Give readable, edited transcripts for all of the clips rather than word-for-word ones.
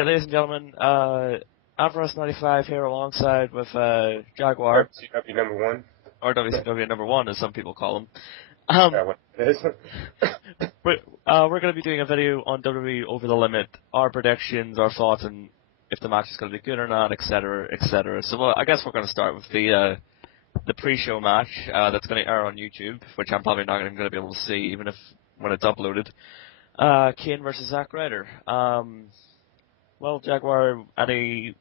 Alright, ladies and gentlemen, ampharos95 here alongside with Jaguar. WCWnumbah1. Or WCWnumbah1 as some people call him. What it is. We're going to be doing a video on WWE Over the Limit, our predictions, our thoughts, and if the match is going to be good or not, etc., etc. So I guess we're going to start with the pre-show match that's going to air on YouTube, which I'm probably not even going to be able to see, even if when it's uploaded. Kane versus Zack Ryder. Well, Jaguar, any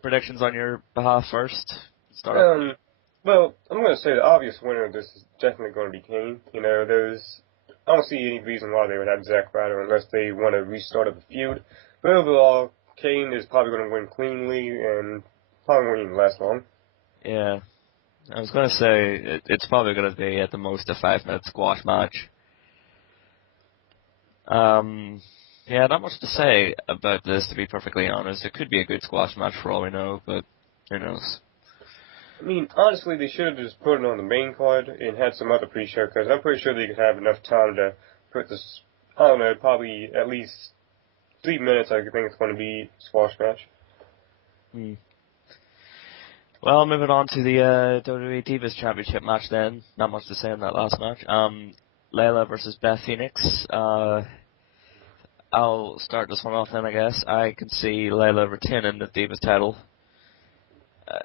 predictions on your behalf first? Well, I'm going to say the obvious winner of this is definitely going to be Kane. You know, I don't see any reason why they would have Zack Ryder unless they want to restart up the feud. But overall, Kane is probably going to win cleanly and probably won't even last long. Yeah. I was going to say, it's probably going to be at the most a 5-minute squash match. Yeah, not much to say about this, to be perfectly honest. It could be a good squash match for all we know, but who knows. I mean, honestly, they should have just put it on the main card and had some other pre-show, because I'm pretty sure they could have enough time to put this, I don't know, probably at least 3 minutes, I think it's going to be squash match. Well, moving on to the WWE Divas Championship match then. Not much to say on that last match. Layla versus Beth Phoenix. I'll start this one off then, I guess. I can see Layla retaining the Divas title.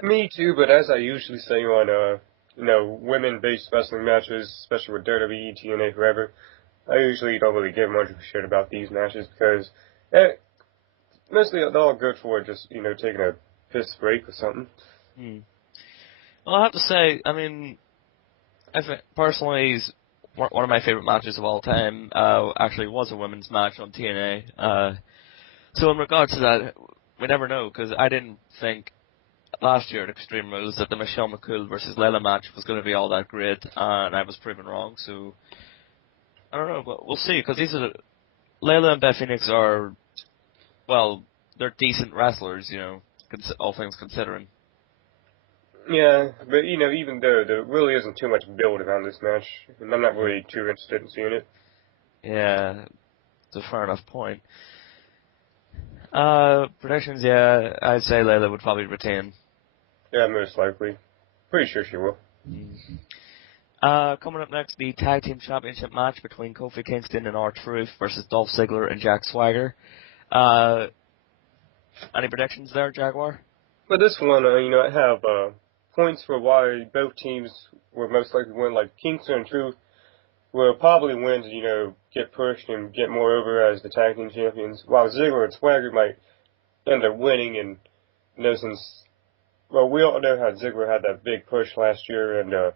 Me too, but as I usually say on, women-based wrestling matches, especially with WWE, TNA, whoever, I usually don't really give much of a shit about these matches because mostly they're all good for just, taking a piss break or something. Well, I have to say, I mean, I think personally, one of my favorite matches of all time actually was a women's match on TNA. So in regards to that, we never know, because I didn't think last year at Extreme Rules that the Michelle McCool versus Layla match was going to be all that great, and I was proven wrong. So I don't know, but we'll see, because Layla and Beth Phoenix are, well, they're decent wrestlers, all things considering. Yeah, but, even though there really isn't too much build around this match, and I'm not really too interested in seeing it. Yeah, it's a fair enough point. Predictions, yeah, I'd say Layla would probably retain. Yeah, most likely. Pretty sure she will. Coming up next, the Tag Team Championship match between Kofi Kingston and R-Truth versus Dolph Ziggler and Jack Swagger. Any predictions there, Jaguar? For this one, I have points for why both teams will most likely win. Like Kingston and Truth will probably win to, get pushed and get more over as the tag team champions, while Ziggler and Swagger might end up winning. And since, well, we all know how Ziggler had that big push last year, and I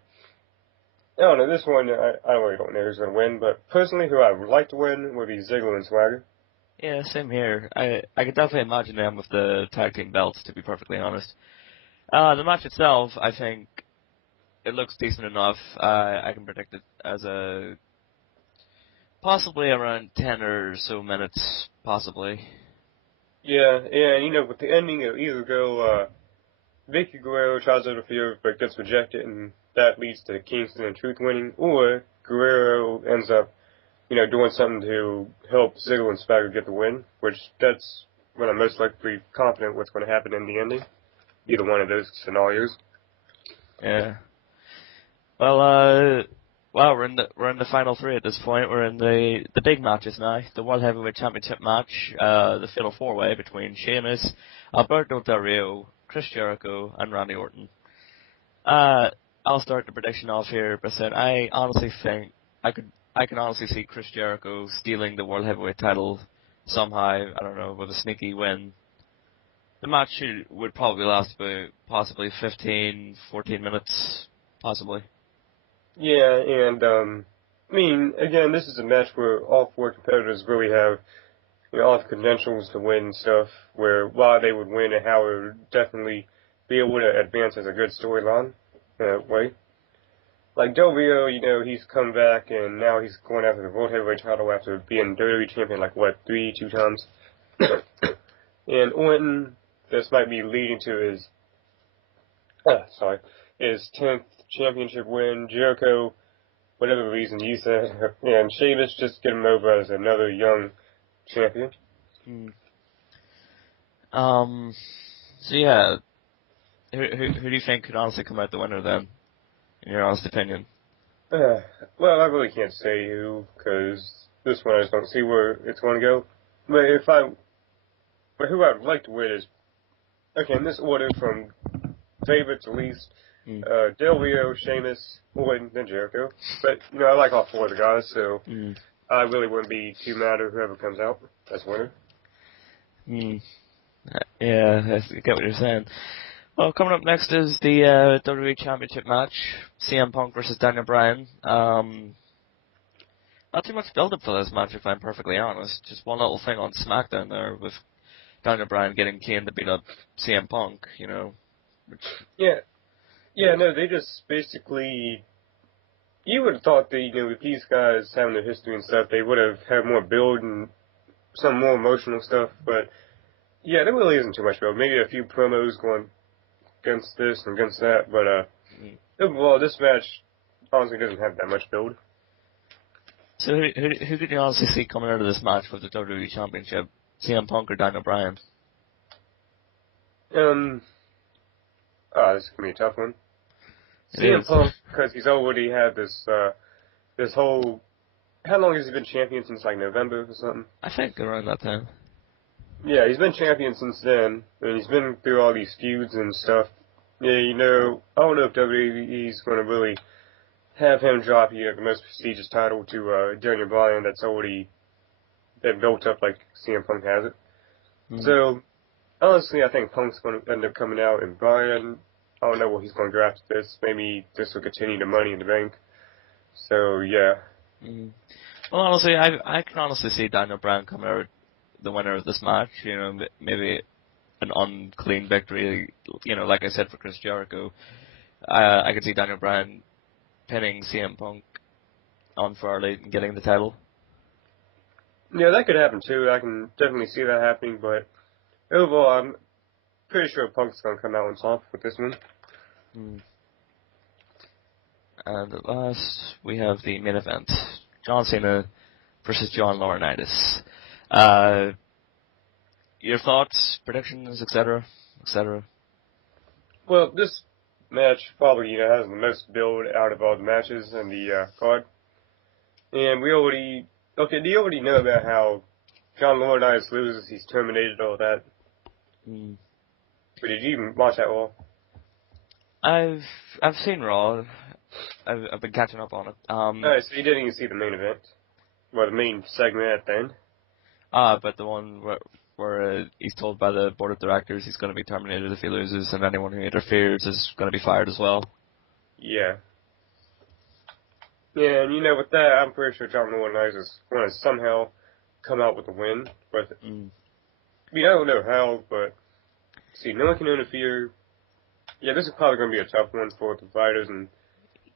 don't know, this one I really don't know who's going to win, but personally, who I would like to win would be Ziggler and Swagger. Yeah, same here. I could definitely imagine them with the tag team belts, to be perfectly honest. The match itself, I think, it looks decent enough. I can predict it as possibly around 10 or so minutes, possibly. Yeah, and with the ending, it'll either go, Vicky Guerrero tries to interfere but gets rejected, and that leads to Kingston and Truth winning, or Guerrero ends up, doing something to help Ziggler and Swagger get the win, which that's what I'm most likely confident what's going to happen in the ending. Either one of those scenarios. Yeah. Well, we're in the final three at this point. We're in the big matches now. The World Heavyweight Championship match, the Fatal 4-Way between Sheamus, Alberto Del Rio, Chris Jericho, and Randy Orton. I'll start the prediction off here by saying I honestly think I can honestly see Chris Jericho stealing the World Heavyweight title somehow. I don't know, with a sneaky win. The match would probably last about possibly 15, 14 minutes, possibly. Yeah, and, again, this is a match where all four competitors really have, all the credentials to win and stuff, where why they would win and how it would definitely be able to advance as a good storyline in that way. Like Del Rio, he's come back and now he's going after the World Heavyweight title after being WWE champion two times. And Orton, this might be leading to his 10th championship win. Jericho, whatever reason you said, and Sheamus just get him over as another young champion. So yeah, who do you think could honestly come out the winner then, in your honest opinion? Well, I really can't say who, because this one I just don't see where it's going to go. But who I'd like to win is, okay, in this order from favorite to least, Mm. Del Rio, Sheamus, Orton, then Jericho. But, I like all four of the guys, so Mm. I really wouldn't be too mad at whoever comes out as winner. Mm. Yeah, I get what you're saying. Well, coming up next is the WWE Championship match, CM Punk versus Daniel Bryan. Not too much build-up for this match, if I'm perfectly honest. Just one little thing on SmackDown there with Daniel Bryan getting Kane to beat up CM Punk, Which, Yeah, yeah, no, they just basically. You would have thought that, with these guys having their history and stuff, they would have had more build and some more emotional stuff, but yeah, there really isn't too much build. Maybe a few promos going against this and against that, but mm. overall, this match honestly doesn't have that much build. So who could you honestly see coming out of this match with the WWE Championship? CM Punk or Daniel Bryan? Um, this is gonna be a tough one. It CM is. Punk, because he's already had this whole. How long has he been champion since, like, November or something? I think around that time. Yeah, he's been champion since then, and he's been through all these feuds and stuff. Yeah, I don't know if WWE's going to really have him drop, the most prestigious title to Daniel Bryan that's already been built up like CM Punk has it. Mm. So, honestly, I think Punk's going to end up coming out, and Bryan, I don't know what he's going to draft this. Maybe this will continue the Money in the Bank. So, yeah. Mm. Well, honestly, I can honestly see Daniel Bryan coming out the winner of this match. Maybe an unclean victory. Like I said for Chris Jericho, I could see Daniel Bryan pinning CM Punk unfairly and getting the title. Yeah, that could happen too. I can definitely see that happening, but overall, I'm pretty sure Punk's going to come out on top with this one. Mm. And at last, we have the main event: John Cena versus John Laurinaitis. Your thoughts, predictions, etc., etc. Well, this match probably has the most build out of all the matches in the card, and do you already know about how John Laurinaitis loses? He's terminated all that. Mm. But did you even watch that all? I've seen Raw. I've been catching up on it. Alright, so you didn't even see the main event, well, the main segment at the end. But the one where he's told by the board of directors he's going to be terminated if he loses, and anyone who interferes is going to be fired as well. Yeah. Yeah, and with that, I'm pretty sure John Laurinaitis is going to somehow come out with a win. But Mm. I don't know how, but see, no one can interfere. Yeah, this is probably going to be a tough one for the fighters and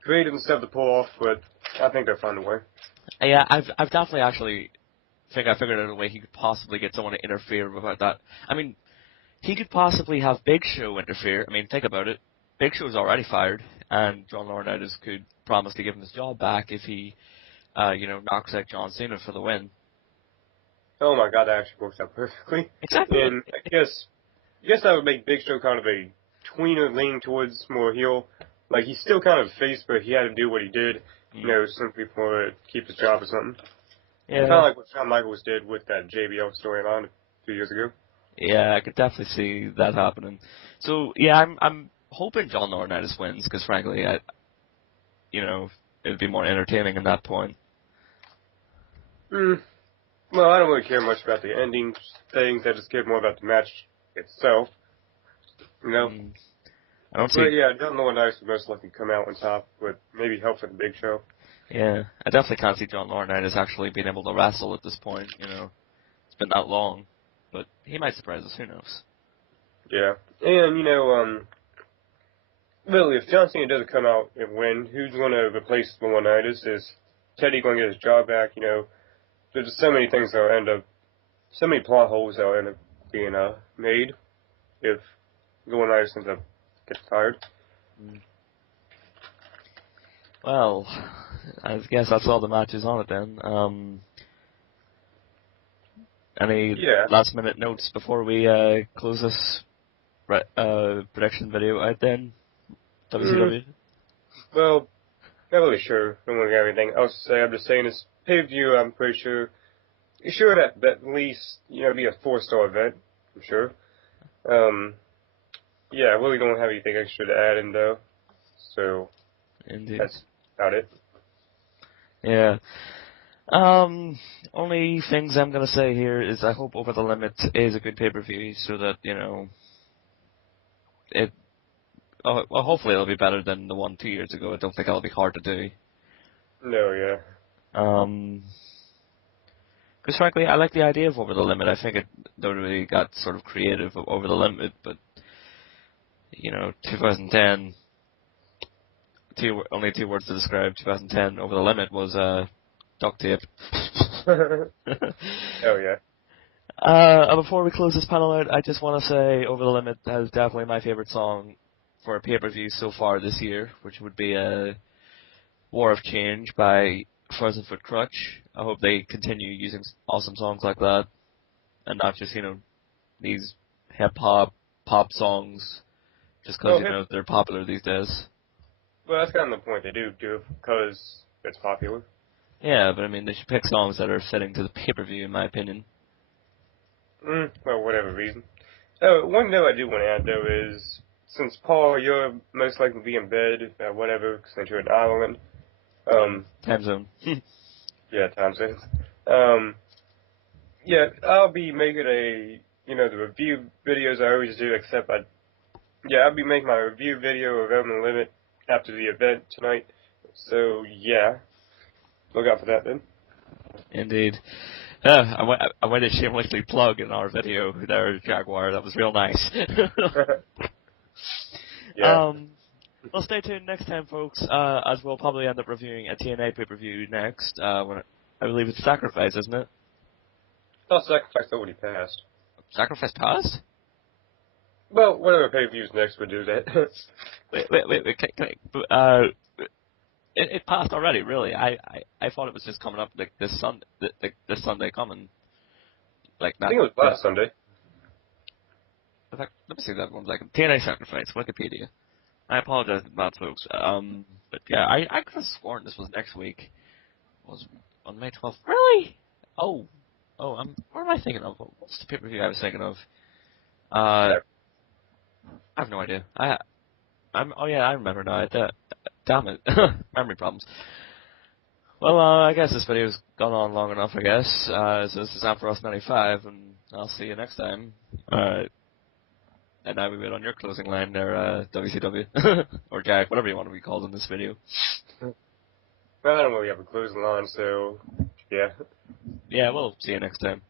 creative and stuff to pull off, but I think they'll find a way. Yeah, I've definitely actually think I figured out a way he could possibly get someone to interfere about that. I mean, he could possibly have Big Show interfere. I mean, think about it. Big Show's already fired, and John Laurinaitis could promise to give him his job back if he, knocks out John Cena for the win. Oh my god, that actually works out perfectly. Exactly. And I guess that would make Big Show kind of a tweener, leaning towards more heel. Like, he's still kind of face, but he had to do what he did, simply for to keep his job or something. Yeah. Kind of like what Shawn Michaels did with that JBL storyline a few years ago. Yeah, I could definitely see that happening. So yeah, I'm hoping John Laurinaitis wins because frankly, it'd be more entertaining at that point. Well, I don't really care much about the ending things. I just care more about the match itself. Mm. I don't see. But yeah, John Laurinaitis would most likely come out on top with maybe help for the Big Show. Yeah, I definitely can't see John Laurinaitis actually being able to wrestle at this point. It's been that long, but he might surprise us. Who knows? Yeah, and really, if John Cena doesn't come out and win, who's going to replace Laurinaitis? Is Teddy going to get his job back? There's just so many things that'll end up, so many plot holes that'll end up being made if Laurinaitis ends up getting fired. Mm. Well, I guess that's all the matches on it then. Any Yeah. last minute notes before we close this prediction video out then? WCW? Well, not really sure. Don't want to get everything else to say. I'm just saying this pay-per-view, I'm pretty sure. You sure that at least, be a 4-star event. I'm sure. Yeah, I really don't have anything extra to add in though. So, Indeed. that's about it. Yeah. Only things I'm gonna say here is I hope Over the Limit is a good pay-per-view so that, well, hopefully it'll be better than the one 2 years ago. I don't think it'll be hard to do. No, yeah. Because frankly, I like the idea of Over the Limit. I think it really got sort of creative Over the Limit, but 2010. Only 2 words to describe 2010 Over the Limit was duct tape. Oh, yeah. Before we close this panel out, I just want to say Over the Limit has definitely my favorite song for a pay-per-view so far this year, which would be War of Change by Frozen Foot Crutch. I hope they continue using awesome songs like that, and not just, these hip-hop, pop songs, just because, they're popular these days. Well, that's kind of the point. They do it because it's popular. Yeah, but I mean, they should pick songs that are fitting to the pay-per-view, in my opinion. Well, whatever reason. One note I do want to add, though, is since, Paul, you're most likely to be in bed, whatever, since you're in Ireland. Time zone. Yeah, time zones. Yeah, I'll be making the review videos I always do, except I'll be making my review video of Over the Limit after the event tonight. So, yeah. Look out for that, then. Indeed. I went to shamelessly plug in our video there, Jaguar. That was real nice. Yeah. Well, stay tuned next time, folks, as we'll probably end up reviewing a TNA pay-per-view next. When I believe it's Sacrifice, isn't it? Oh, Sacrifice already passed. Sacrifice passed? Well, whatever pay-per-views next would do that. Wait. It passed already, really. I thought it was just coming up like this Sunday, this Sunday coming. Like I think it was last Sunday. In fact, let me see that one second. TNA Sacrifice, Wikipedia. I apologize in advance, folks. But yeah, I could have sworn this was next week. It was on May 12th. Really? Oh, what am I thinking of? What's the pay-per-view I was thinking of? I have no idea. I remember now. Damn it. Memory problems. Well, I guess this video's gone on long enough, I guess. So this is ampharos95, and I'll see you next time. And now we wait on your closing line there, WCW. Or Jack, whatever you want to be called in this video. Well, I don't really have a closing line, so, yeah. Yeah, we'll see you next time.